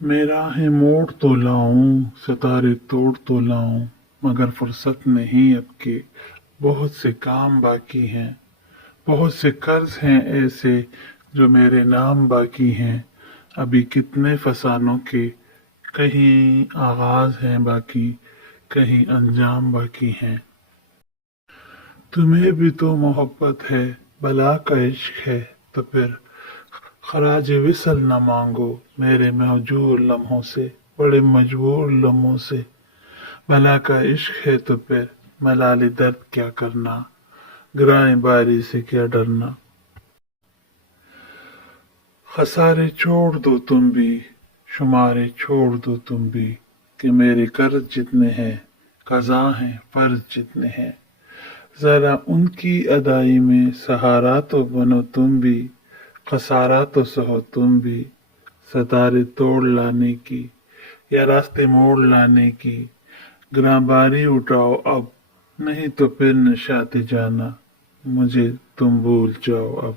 मैं राहें मोड़ तो लाऊं, सितारे तोड़ तो लाऊं, मगर फुर्सत नहीं अब के। बहुत से काम बाकी हैं, बहुत से कर्ज हैं ऐसे जो मेरे नाम बाकी हैं। अभी कितने फसानों के कहीं आगाज हैं बाकी, कहीं अंजाम बाकी हैं। तुम्हें भी तो मोहब्बत है, भला का इश्क है, तो फिर खराज विसल न मांगो मेरे महजूर लम्हों से, बड़े मजबूर लम्हों से। भला का इश्क है तो फिर मलाल दर्द क्या करना, गिराए बारी से क्या डरना। खसारे छोड़ दो तुम भी, शुमारे छोड़ दो तुम भी, कि मेरे कर्ज जितने हैं, कज़ा हैं फर्ज जितने हैं। जरा उनकी अदाई में सहारा तो बनो तुम भी, खसारा तो सहो तुम भी। सितारे तोड़ लाने की या रास्ते मोड़ लाने की, गिरांबारी उठाओ अब, नहीं तो फिर निशाते जाना, मुझे तुम भूल जाओ अब।